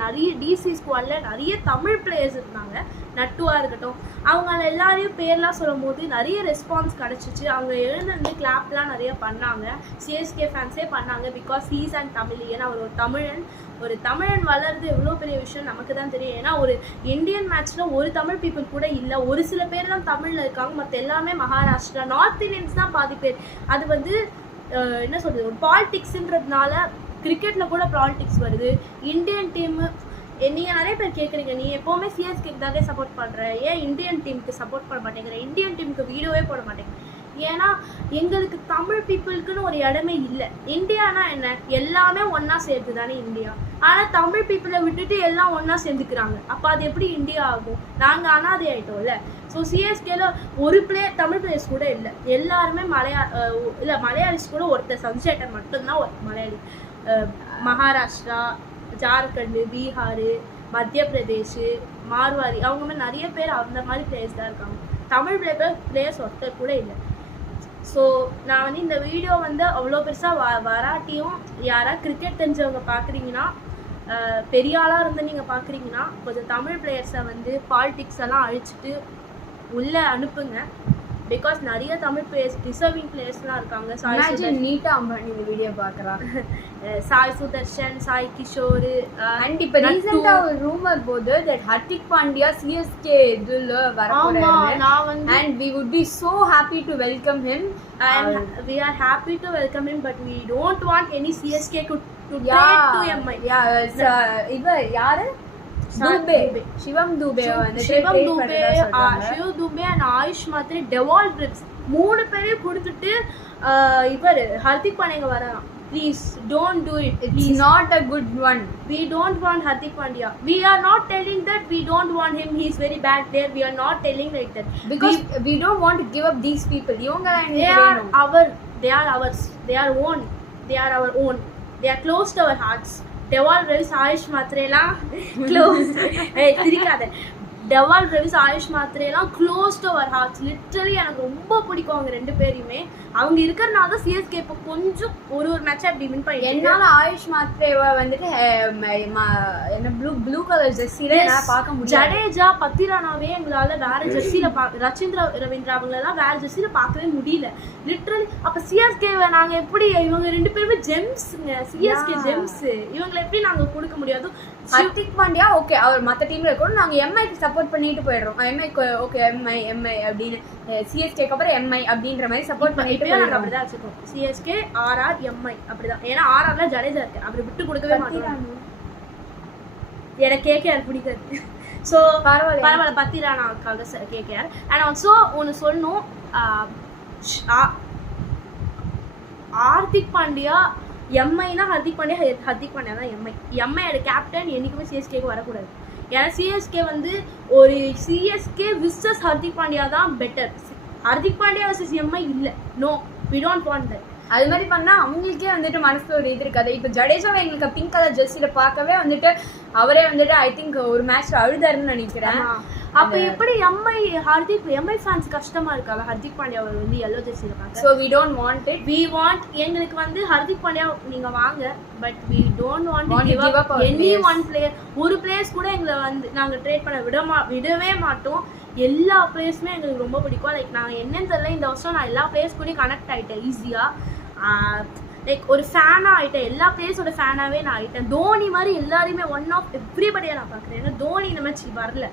நிறைய டிசி ஸ்குவாடில் நிறைய தமிழ் பிளேயர்ஸ் இருந்தாங்க. நட்டுவாக இருக்கட்டும், அவங்க எல்லாரையும் பேர்லாம் சொல்லும் போது நிறைய ரெஸ்பான்ஸ் கிடச்சிச்சு. அவங்க எழுந்து கிளாப்லாம் நிறைய பண்ணாங்க. சிஎஸ்கே ஃபேன்ஸே பண்ணாங்க. Because he's and Tamil. ஏன்னா அவர் ஒரு தமிழன் வளர்றது எவ்வளோ பெரிய விஷயம் நமக்கு தான் தெரியும். ஏன்னா ஒரு இந்தியன் மேட்ச்சில் ஒரு தமிழ் பீப்புள் கூட இல்லை. ஒரு சில பேர் தான் தமிழில் இருக்காங்க. மற்ற எல்லாமே மகாராஷ்டிரா, நார்த் இந்தியன்ஸ் தான் பாதி பேர். அது வந்து என்ன சொல்கிறது, ஒரு பாலிடிக்ஸுன்றதுனால கிரிக்கெட்டில் கூட பாலிடிக்ஸ் வருது. இந்தியன் டீமு நீங்கள் நிறைய பேர் கேட்குறீங்க, நீ எப்போவுமே சிஎஸ்கேக்கு தானே சப்போர்ட் பண்ணுற, ஏன் இந்தியன் டீமுக்கு சப்போர்ட் பண்ண மாட்டேங்கிற, இந்தியன் டீமுக்கு வீடியோவே போட மாட்டேங்கிற. ஏன்னா எங்களுக்கு தமிழ் பீப்புளுக்குன்னு ஒரு இடமே இல்லை. இந்தியானா என்ன, எல்லாமே ஒன்றா சேர்த்து தானே இந்தியா. ஆனால் தமிழ் பீப்புளை விட்டுட்டு எல்லாம் ஒன்றா சேர்ந்துக்கிறாங்க. அப்போ அது எப்படி இந்தியா ஆகும்? நாங்கள் அனாதை ஆகிட்டோம்ல. ஸோ சிஎஸ்கேல ஒரு தமிழ் பிளேயர்ஸ் கூட இல்லை. எல்லாருமே மலையாளிஸ் கூட ஒருத்தர் சன்சேட்டர் மட்டும்தான் ஒரு மலையாளி. மகாராஷ்டிரா, ஜார்க்கண்ட், பீகார், மத்திய பிரதேஷ், மார்வாரி, அவங்க மாதிரி நிறைய பேர் அந்த மாதிரி பிளேயர்ஸ் தான் இருக்காங்க. தமிழ் பிளேயர்ஸ் ஒருத்தர் கூட இல்லை. ஸோ நான் வந்து இந்த வீடியோ வந்து அவ்வளோ பெருசாக வராட்டியும் யாராவது கிரிக்கெட் தெரிஞ்சவங்க பார்க்குறீங்கன்னா, பெரிய ஆளாக இருந்து நீங்கள் பார்க்குறீங்கன்னா கொஞ்சம் தமிழ் பிளேயர்ஸை வந்து பாலிடிக்ஸ் எல்லாம் அழிச்சிட்டு உள்ளே அனுப்புங்க. பிகாஸ் நிறைய தமிழ் பிளேயர்ஸ், டிசர்விங் பிளேயர்ஸ்லாம் இருக்காங்க. நீட்டா இந்த வீடியோ பார்க்குறாங்க. சாய் சுதர்ஷன், சாய் கிஷோர். அண்ட் இப்போ ரீசெண்டா ஒரு ரூமர் போது தட் ஹர்திக் பாண்டியா சிஎஸ்கே இதுல வரப்போறாரு. நான் வந்து and we would be so happy to welcome him, and we are happy to welcome him, but we don't want any CSK to trade to MI. இவ யாரு, Shivam Dube and Ayush Mhatre, Dewald Brevis, 3 பேரையும் கொடுத்துட்டு இவர் ஹர்திக் பாண்டியா வரலாம். Please don't do it. It's not a good one. We don't want Hardik Pandya. We are not telling that we don't want him. He is very bad there. We are not telling like that. Because we don't want to give up these people. They are ours. They are own. They are our own. They are close to our hearts. Deval Revis, Ayush Matre la close. Hey, thirikade. Deval Revis, Ayush Matre la close to our hearts. Literally எனக்கு ரொம்ப பிடிக்கும் அவங்க ரெண்டு பேரையுமே. அவங்க இருக்கறனால தான் CSK இப்போ கொஞ்சம் ஒரு மேட்ச் அப்படி வின் பண்ணி. என்னால ஆயுஷ் மாத்ரேவை வந்துட்டு என்ன ப்ளூ கலர் ஜெர்சில நான் பார்க்க முடியல. ஜடேஜா, பத்திரானாவே எங்களால வேற ஜெர்சில ரச்சிந்திர ரவீந்திரா அவங்களெல்லாம் வேற ஜெர்சில பார்க்கவே முடியல. லிட்டரலி அப்ப சிஎஸ்கேவை நாங்க எப்படி, இவங்க ரெண்டு பேருமே ஜெம்ஸ்ங்க, சிஎஸ்கே ஜெம்ஸ். இவங்களை எப்படி நாங்க கொடுக்க முடியாது? ஹர்திக் பாண்டியா ஓகே, அவர் மற்ற டீம்ல இருக்கணும், நாங்க எம்ஐக்கு சப்போர்ட் பண்ணிட்டு போயிடுறோம். எம்ஐக்கு ஓகே, எம்ஐ அப்படின்னு, சிஎஸ்கேக்கு அப்புறம் எம்ஐ அப்படின்ற மாதிரி சப்போர்ட் பண்ணிட்டு நாங்க அப்படிதான் வச்சுக்கோம். சிஎஸ்கே, ஆர்ஆர், எம்ஐ அப்படிதான். ஏன்னா ஆர்ஆர்ல ஜடேஜா இருக்கு, அப்படி விட்டு கொடுக்கவே மாட்டோம். எனக்கு கேகேஆர் பிடிக்காது. ஸோ பரவாயில்ல, பத்திரானாவுக்காக கேகேஆர். அண்ட் ஆல்சோ ஒன்று சொல்லணும், ஹார்திக் பாண்டியா எம்ஐனா ஹர்திக் பாண்டியா தான் எம்ஐ. எம்ஐயோட கேப்டன் என்னைக்குமே சிஎஸ்கேக்கு வரக்கூடாது. ஏன்னா சிஎஸ்கே வந்து ஒரு சிஎஸ்கே விசஸ் ஹர்திக் பாண்டியா தான் better. Hardik Pandya versus MI இல்லை. No, we don't want that. அது மாதிரி பண்ணா அவங்களுக்கே வந்துட்டு மனசுல ஒரு இது இருக்காது. இப்போ ஜடேஜாவை எங்களுக்கு பிங்க் கலர் ஜெர்சியில பார்க்கவே வந்துட்டு அவரே வந்துட்டு ஐ திங்க் ஒரு மேட்ச்ல அழுதாருன்னு நினைக்கிறேன். அப்ப எப்படி எம்ஐ ஃபேன்ஸ் கஷ்டமா இருக்காங்க ஹர்திக் பாண்டியா வந்து எல்லோ ஜெர்சியில பார்க்க. So we don't want it. We want, எங்களுக்கு வந்து ஹர்திக் பாண்டியா நீங்க வாங்க, but we don't want to give up any one player. ஒரு பிளேயர்ஸ் கூட எங்களை வந்து நாங்க ட்ரேட் பண்ண விடவே மாட்டோம். எல்லா பிளேயர்ஸுமே எங்களுக்கு ரொம்ப பிடிக்கும். லைக் நான் என்னன்னு தெரியல, இந்த வருஷம் நான் எல்லா பிளேயர்ஸ் கூடயும் கனெக்ட் ஆகிட்டேன் ஈஸியாக. லைக் ஒரு ஃபேனாக ஆகிட்டேன், எல்லா பிளேயர்ஸோட ஃபேனாகவே நான் ஆகிட்டேன். தோனி மாதிரி எல்லாருமே ஒன் ஆஃப் எவ்ரிபடியாக நான் பார்க்குறேன். ஏன்னா தோனி இந்த மேட்ச் வரல.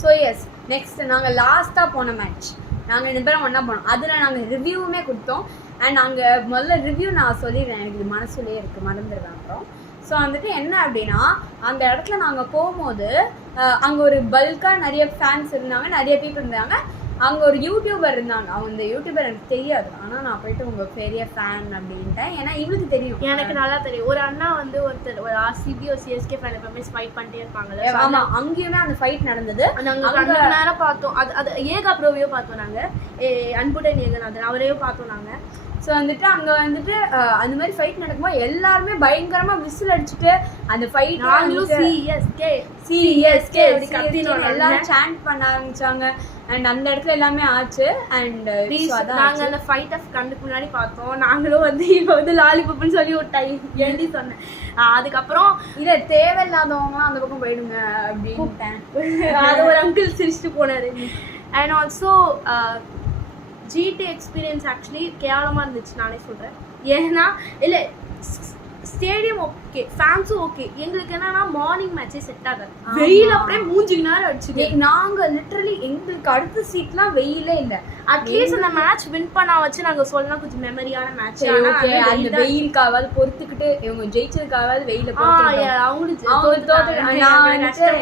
ஸோ எஸ், நெக்ஸ்ட் நாங்கள் லாஸ்ட்டாக போன மேட்ச் நாங்கள் 2 பேரும் ஒன்றா போனோம். அதில் நாங்கள் ரிவ்யூவுமே கொடுத்தோம். அண்ட் நாங்கள் முதல்ல ரிவ்யூ நான் சொல்லிடுறேன், எனக்கு இது மனசுலேயே இருக்குது, மறந்துடுவேன் அப்புறம். ஸோ வந்துட்டு என்ன அப்படின்னா, அந்த இடத்துல நாங்கள் போகும்போது அங்கே ஒரு பல்காக நிறைய ஃபேன்ஸ் இருந்தாங்க, நிறைய பீப்புள் இருந்தாங்க. அங்கே ஒரு யூடியூபர் இருந்தாங்க. அவங்க இந்த யூடியூபர் எனக்கு தெரியாது, ஆனால் நான் போயிட்டு உங்கள் பெரிய ஃபேன் அப்படின்ட்டேன். ஏன்னா இவளுக்கு தெரியும், எனக்கு நல்லா தெரியும். ஒரு அண்ணா வந்து ஒரு ஆர்சிபி ஒரு சிஎஸ்கே ஃபேன் எப்பவுமே ஃபைட் பண்ணிட்டே இருப்பாங்கல்ல. ஆமாம், அங்கேயுமே அந்த ஃபைட் நடந்தது. நாங்கள் நேரம் பார்த்தோம். அது ஏகா ப்ரோவையோ பார்த்தோம் நாங்கள், அன்புடன் ஏகநாதன் அவரையோ பார்த்தோம் நாங்கள். ஸோ வந்துட்டு அங்கே வந்துட்டு அந்த மாதிரி ஃபைட் நடக்கும்போது எல்லாருமே பயங்கரமாக விசில் அடிச்சுட்டு அந்த ஃபைட் சிஎஸ்கே எல்லாரும் சாண்ட் பண்ண ஆரம்பிச்சாங்க. அண்ட் அந்த இடத்துல எல்லாமே ஆச்சு. அண்ட் நாங்க அந்த ஃபைட் ஆஃப் கண்டுக்கு முன்னாடி பார்த்தோம். நாங்களும் வந்து இப்போ வந்து லாலிபப்னு சொல்லி ஒரு எழுதி சொன்னேன். அதுக்கப்புறம் இல்ல தேவையில்லாதவங்க அந்த பக்கம் போயிடுங்க அப்படின்னு அது ஒரு அங்கிள் சிரிச்சுட்டு போனாரு. And also GT experience actually கேவலமாக இருந்துச்சு நானே சொல்கிறேன். ஏன்னா இல்லை ஸ்டேடியம் ஓகே, ஃபேன்ஸும் ஓகே, எங்களுக்கு என்னன்னா மார்னிங் மேட்சே செட் ஆகாது. வெயில் அப்படியே மூஞ்சிக்கு நேரம் அடிச்சுது. நாங்க லிட்டரலி எங்களுக்கு அடுத்த சீட்லாம் வெயிலே இல்லை. அட்லீஸ்ட் அந்த மேட்ச் வின் பண்ணா வச்சு நாங்க சொல்லலாம் கொஞ்சம் மெமரியான மேட்ச். அந்த வெயிலுக்காவது பொறுத்துக்கிட்டு இவங்க ஜெயிச்சதுக்காவது வெயில அவங்களுக்கு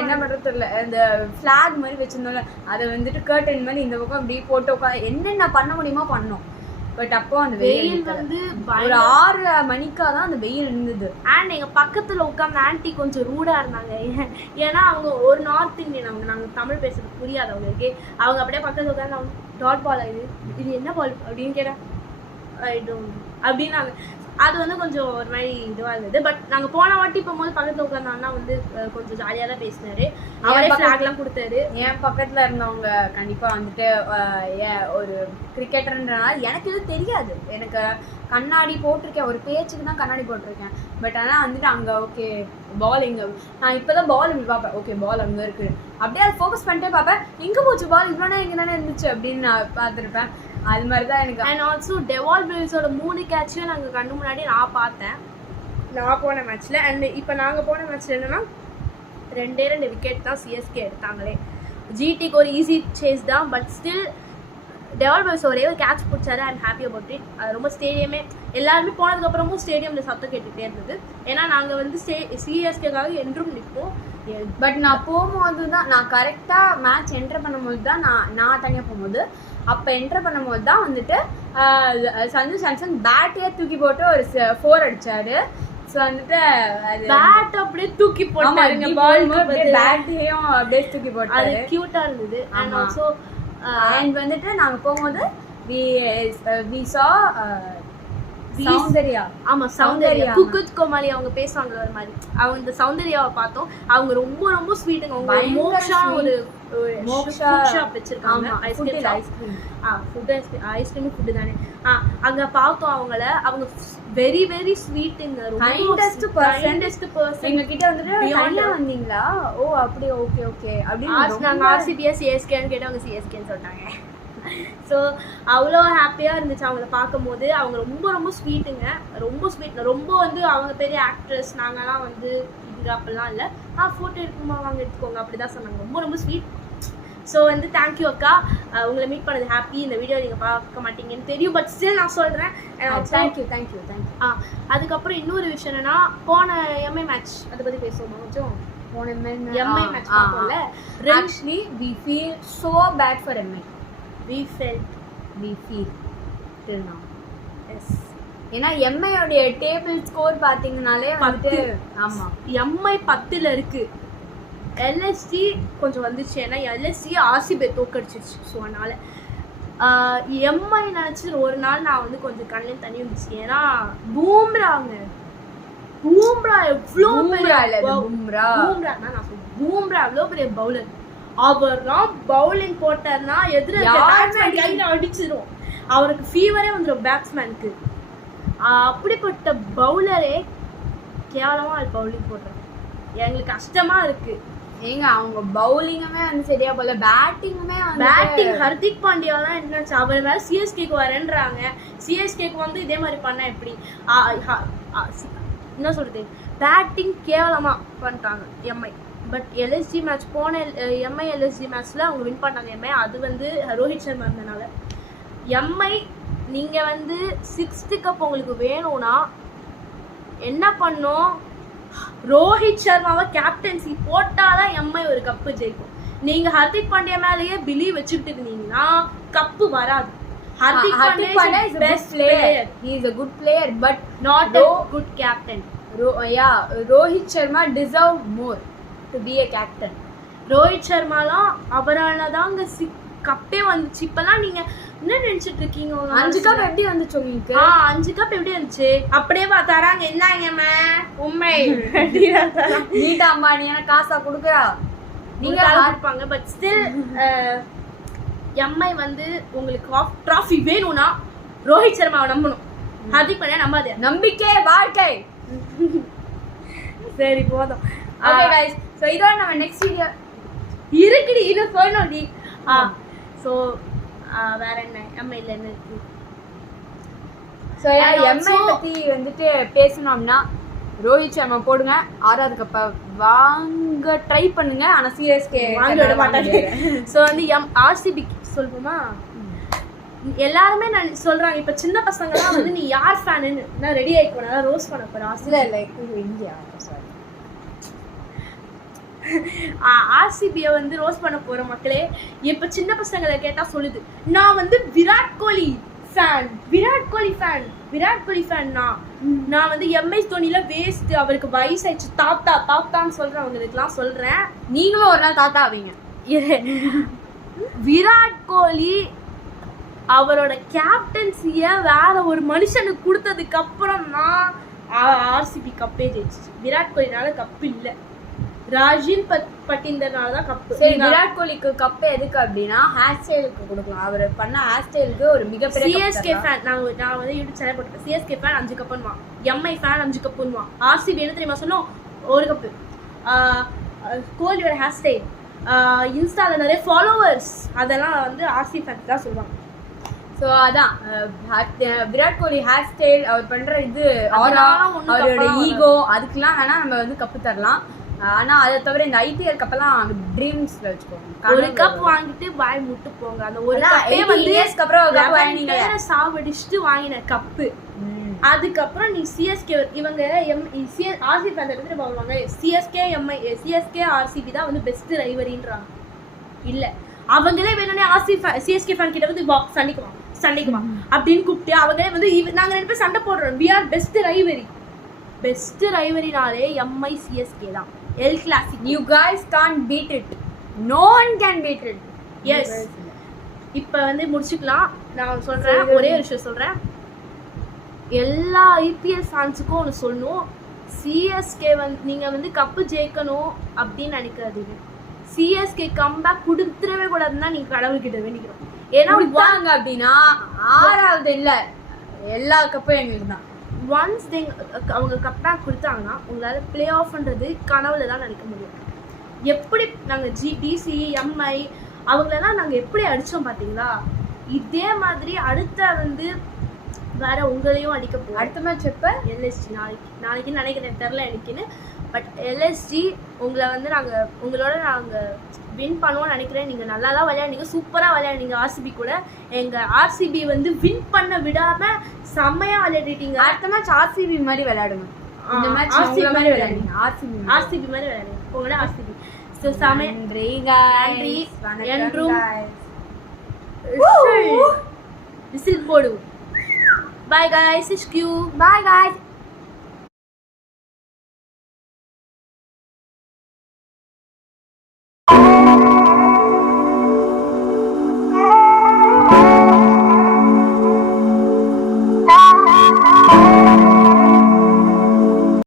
என்ன பண்றது தெரியல. அந்த பிளாக் மாதிரி வச்சிருந்தோம்ல அதை வந்துட்டு கர்டன் மாதிரி இந்த பக்கம் அப்படி போட்டு உட்காந்து என்னென்ன பண்ண முடியுமோ பண்ணோம். பட் அப்போ அந்த வெயில் வந்து ஒரு 6 மணிக்காக தான் அந்த வெயில் இருந்தது. அண்ட் எங்கள் பக்கத்தில் உட்காந்து ஆன்ட்டி கொஞ்சம் ரூடாக இருந்தாங்க. ஏன்னா அவங்க ஒரு நார்த் இந்தியன், அவங்க நாங்கள் தமிழ் பேசுறது புரியாது அவங்களுக்கு. அவங்க அப்படியே பக்கத்தில் உட்காந்து அவங்க டாட் பால் இது என்ன பால் அப்படின்னு கேட்டேன் அப்படின்னாங்க. அது வந்து கொஞ்சம் ஒரு மாதிரி இதுவாக இருந்தது. பட் நாங்கள் போன வாட்டி போகும்போது பக்கத்தில் உட்காந்தாங்கன்னா வந்து கொஞ்சம் ஜாலியாக தான் பேசினாரு. அவரே ஃப்ளாக்லாம் கொடுத்தாரு. என் பக்கத்தில் இருந்தவங்க கண்டிப்பாக வந்துட்டு ஒரு கிரிக்கெட்டர்ன்றனால எனக்கு எதுவும் தெரியாது. எனக்கு கண்ணாடி போட்டிருக்கேன், ஒரு பேச்சுக்கு தான் கண்ணாடி போட்டிருக்கேன். பட் ஆனால் வந்துட்டு அங்கே ஓகே பால் எங்கே, நான் இப்போ தான் பால் இப்படி பார்ப்பேன், ஓகே பால் அங்கே இருக்குது அப்படியே அதை ஃபோக்கஸ் பண்ணிட்டே பார்ப்பேன். எங்கே போச்சு பால், இவ்வளோ எங்கே தானே இருந்துச்சு அப்படின்னு நான் பார்த்துருப்பேன். அது மாதிரி தான் எனக்கு. அண்ட் ஆல்சோ டெவால் பிரில்ஸோட 3 கேட்சும் நாங்கள் கண்ணு முன்னாடி நான் பார்த்தேன் நான் போன மேட்ச்சில். அண்ட் இப்போ நாங்கள் போன மேட்ச்சில் என்னென்னா 2 விக்கெட் தான் சிஎஸ்கே எடுத்தாங்களே. ஜிடிக்கு ஒரு ஈஸி சேஸ் தான். பட் ஸ்டில் டெவால் பிரில்ஸ் ஒரே ஒரு கேட்ச் பிடிச்சாரு. I am happy about it. அது ரொம்ப ஸ்டேடியமே எல்லாருமே போனதுக்கப்புறமும் ஸ்டேடியமில் சத்தம் கேட்டுகிட்டே இருந்தது. ஏன்னா நாங்கள் வந்து சிஎஸ்கேக்காக என்றும் நிற்போம். பட் நான் போகும்போது தான், நான் கரெக்டாக மேட்ச் என்ட்ரு பண்ணும்போது தான், நான் தனியாக போகும்போது அப்போ என்ட்ரு பண்ணும்போது தான் வந்துட்டு சஞ்சு சாம்சன் பேட்டையே தூக்கி போட்டு ஒரு 4 அடிச்சாரு. ஸோ வந்துட்டு பேட் அப்படியே தூக்கி போட்டாருங்க, பால் பேட்டையும் அப்படியே தூக்கி போட்டாரு. அது கியூட்டா இருந்தது. அண்ட் ஆல்சோ அண்ட் வந்துட்டு நாங்கள் போகும்போது we saw சௌந்தர்யா. ஆமா சௌந்தர்யா, குக்குத் கோமாளி அவங்க பேசுவாங்க ஒரு மாதிரி. அவங்க இந்த சௌந்தர்யாவை பார்த்தோம். அவங்க ரொம்ப ரொம்ப ஸ்வீட்டுங்க. அவங்க மோக்ஷா ஒரு ஷாப் வச்சிருக்காங்க. ஐஸ்கிரீம் ஃபுட்டு தானே. அங்க பார்த்தோம் அவங்கள. அவங்க வெரி வெரி ஸ்வீட்டுங்க. Kindest person. எங்க கிட்ட வந்துட்டு வந்தீங்களா, ஓ அப்படியே ஓகே ஓகே அப்படின்னு நாங்க ஆர்சிபியா சிஎஸ்கேன்னு கேட்டு அவங்க சிஎஸ்கேன்னு சொல்லிட்டாங்க. ஸோ அவ்வளோ ஹாப்பியாக இருந்துச்சு அவங்கள பார்க்கும்போது. அவங்க ரொம்ப ரொம்ப ஸ்வீட்டுங்க, ரொம்ப ஸ்வீட். ரொம்ப வந்து அவங்க பெரிய ஆக்ட்ரஸ், நாங்கள்லாம் வந்து இங்கே அப்படிலாம் இல்லை. ஃபோட்டோ எடுக்குமா வாங்க எடுத்துக்கோங்க அப்படி தான் சொன்னாங்க. ரொம்ப ரொம்ப ஸ்வீட். ஸோ வந்து தேங்க்யூ அக்கா, உங்களை மீட் பண்ணது ஹாப்பி. இந்த வீடியோ நீங்கள் பார்க்க மாட்டீங்கன்னு தெரியும், பட் ஸ்டில் நான் சொல்கிறேன் தேங்க்யூ. அதுக்கப்புறம் இன்னொரு விஷயம் என்னன்னா, போன எம்ஐ மேட்ச் அதை பற்றி பேசுவோம் கொஞ்சம். போன எம்ஐ மேட்ச் பார்த்தோம்ல. Actually we feel so bad for MI. we feel till now. Yes. ஏன்னா எம்ஐ உடைய டேபிள் ஸ்கோர் பாத்தீங்கனாலே வந்து ஆமா எம்ஐ 10ல இருக்கு. எல்எஸ்டி கொஞ்சம் வந்துச்சு. ஏன்னா எல்எஸ்டி ஆர்சிபி தோக்கடிச்சிருச்சு. ஸோ அதனால எம்ஐ நினச்சி ஒரு நாள் நான் வந்து கொஞ்சம் கண்ணில் தண்ணி வந்துச்சு. ஏன்னா பூம்ரா எவ்வளோ பூம்ரா எவ்வளோ பெரிய பவுலர். அவர்லாம் பவுலிங் போட்டார்னா கையில் அடிச்சிடும். அவருக்கு ஃபீவரே வந்துடும் பேட்ஸ்மேனுக்கு. அப்படிப்பட்ட பவுலரே கேவலமாக பவுலிங் போடுறாங்க. எங்களுக்கு கஷ்டமா இருக்கு. ஏங்க அவங்க பவுலிங்குமே வந்து சரியா போல, பேட்டிங்குமே பேட்டிங் ஹர்திக் பாண்டியாலாம் என்னாச்சு, அவர் வேற சிஎஸ்கேக்கு வரேன்றாங்க. சிஎஸ்கேக்கு வந்து இதே மாதிரி பண்ண எப்படி என்ன சொல்றது, பேட்டிங் கேவலமா பண்ணிட்டாங்க எம்ஐ. பட் எல்எஸ்ஜி மேட்ச் போன எம்ஐ எல்எஸ்ஜி மேட்ச்சில் அவங்க வின் பண்ணாங்க எம்ஐ. அது வந்து ரோஹித் சர்மா இருந்தனால. எம்ஐ நீங்கள் வந்து 6th கப் உங்களுக்கு வேணும்னா என்ன பண்ணோம், ரோஹித் சர்மாவை கேப்டன்சி போட்டாதான் எம்ஐ ஒரு கப்பு ஜெயிக்கும். நீங்கள் ஹர்திக் பாண்டியா மேலேயே பிலீவ் வச்சுக்கிட்டு இருந்தீங்கன்னா கப்பு வராது. Hardik Pandya is best player, he is a good player but not a good captain. Rohit Sharma deserve more to be a captain. Rohit சர்மாலாம் அவரால் தாங்க கப்பே வந்துச்சு. இப்பெல்லாம் நீங்க என்ன நினைச்சிட்டு இருக்கீங்க, 5 கப் எப்படி வந்துச்சு உங்களுக்கு? 5 கப் எப்படி வந்துச்சு, அப்படியே தராங்க. என்னங்க உண்மை நீட்டா அம்பானியான காசா கொடுக்குறா நீங்க இருப்பாங்க. பட் ஸ்டில் எம்ஐ வந்து உங்களுக்கு ட்ராஃபி வேணும்னா ரோஹித் சர்மாவை நம்பணும். ஹர்திக் பாண்டியா நம்பாதே. நம்பிக்கை வாழ்க்கை. சரி போதும். ஓகே गाइस, சோ இதோட நம்ம நெக்ஸ்ட் வீடியோ இருக்குடி இது சொல்லணும் டி. சோ வேற என்ன எம்ஐல என்ன இருக்கு? சோ எம்ஐ பத்தி வந்துட்டு பேசணும்னா ரோஹித் சர்மா போடுங்க. 6வது கப்ப வாங்க ட்ரை பண்ணுங்க. ஆனா சிஎஸ்கே வாங்க விட மாட்டாங்க. சோ வந்து ஆர்சிபி சொல்லுமா, எல்லாருமே நான் சொல்றாங்க இப்ப சின்ன பசங்க எல்லாம் வந்து நீ யார் ஃபேன்னு நான் ரெடி ஆயிக்கோ, நான் ரோஸ் பண்ண போறேன். இந்தியா ஆர்சிபியை வந்து ரோஸ் பண்ண போற மக்களே. இப்ப சின்ன பசங்களை கேட்டா சொல்லுது நான் வந்து விராட் கோலி ஃபேன் நான் வந்து எம்எஸ் தோனில வேஸ்ட், அவருக்கு வயசாயிடுச்சு, தாத்தான்னு சொல்றவங்களுக்குலாம் சொல்றேன், நீங்களும் ஒரு நாள் தாத்தா ஆவீங்க. விராட் கோலி அவரோட கேப்டன்சிய வேற ஒரு மனுஷனுக்கு கொடுத்ததுக்கு அப்புறம் தான் ஆர்சிபி கப்பே ஜெயிச்சிச்சு. விராட் கோலினால கப்பு இல்ல, ராஜின் பட்டிந்தர்னால தான் கப்பு. சரி, விராட் கோலிக்கு கப்பு எதுக்கு அப்படின்னா ஹேர் ஸ்டைலுக்கு கொடுக்கலாம். அவர் பண்ண ஹேர் ஸ்டைலுக்கு ஒரு மிகப்பெரிய சிஎஸ்கே ஃபேன். நான் வந்து யூடியூப் சேனல் போட்டுருக்கேன். சிஎஸ்கே ஃபேன் 5 கப்புன்னுவான், எம்ஐ ஃபேன் 5 கப்புன்னுவான். ஆர்சிபி என்ன தெரியுமா சொன்னோம், 1 கப்பு. கோலியோட ஹேர் ஸ்டைல், இன்ஸ்டால நிறைய ஃபாலோவர்ஸ், அதெல்லாம் வந்து ஆர்சிபி ஃபேன் தான் சொல்லுவாங்க. ஸோ அதான் விராட் கோலி ஹேர் ஸ்டைல், அவர் பண்ற இது ஆரா, அவரோட ஈகோ, அதுக்கெல்லாம் வேணா நம்ம வந்து கப்பு தரலாம். ஆனா அதை தவிர இந்த ஐபிஎல் கப்பெல்லாம் ட்ரீம்ஸ்ல வச்சுக்கோங்க. ஒரு கப் வாங்கிட்டு வாய் முட்டு போங்க. அந்த ஒரு கப்பே வந்து அப்புறம் சாவடிச்சுட்டு வாங்கின கப்பு. அதுக்கப்புறம் நீ சிஎஸ்கே இவங்க ஆர்சிபி ஃபேன் எடுத்துட்டு போவாங்க. சிஎஸ்கே ஆர்சிபி தான் வந்து பெஸ்ட் ரைவரின்றாங்க. இல்ல, அவங்களே வேணும்னே சிஎஸ்கே ஃபேன் கிட்ட வந்து சண்டைக்குமா அப்படின்னு கூப்பிட்டு அவங்களே வந்து நாங்க 2 பேரும் சண்டை போடுறோம். வி ஆர் பெஸ்ட் ரைவரினாலே எம்ஐ சிஎஸ்கே தான். El classic. You guys can't beat it. No one can beat it. Yes. இப்ப வந்து முடிச்சுக்கலாம். நான் சொல்றேன், ஒரே ஒரு விஷயம் சொல்றேன். எல்லா ஐபிஎல் ஃபேன்ஸுக்கும் ஒன்று சொல்லணும், சிஎஸ்கே வந்து நீங்க வந்து கப்பு ஜெயிக்கணும் அப்படின்னு நினைக்காதீங்க. சிஎஸ்கே கம்பேக் கொடுத்துடவே கூடாதுன்னா நீங்க கடவுள்கிட்ட வேண்டிக்கிறோம். ஏன்னா வாங்க அப்படின்னா 6வது இல்ல, எல்லா கப்பும் எங்களுக்கு தான். ஒன்ஸ் அவங்க கப்பேக் கொடுத்தாங்கன்னா உங்களால் பிளே ஆஃப்ன்றது கனவுல தான் நினைக்க முடியும். எப்படி நாங்கள் டிசி எம்ஐ அவங்களெல்லாம் நாங்கள் எப்படி அடித்தோம் பார்த்தீங்களா, இதே மாதிரி அடுத்த வந்து வேற உங்களையும் அடிக்க போகிறோம். அடுத்த மேட்ச் எப்போ? எல்எஸ்ஜி நாளைக்குன்னு நினைக்கிறேன், தெரில எனக்குன்னு. பட் எல்எஸ்ஜி உங்களை வந்து உங்களோட நாங்கள் வின் பண்ணுவோம்னு நினைக்கிறேன். நீங்கள் நல்லா தான் விளையாடுனீங்க, சூப்பராக விளையாடுனீங்க. ஆர்சிபி கூட எங்கள் ஆர்சிபி வந்து வின் பண்ண விடாமல் செம்மையாக விளையாடிட்டீங்க. அடுத்த மேட்ச் ஆர்சிபி மாதிரி விளையாடுங்க. இந்த மேட்ச் ஆர்சிபி மாதிரி விளையாடுங்க. ஆர்சிபி மாதிரி விளையாடுங்க. உங்களோட ஆர்சிபி. ஸோ நன்றி என்றும் விசில் போடுவோம். Bye guys, it's Q. Bye guys.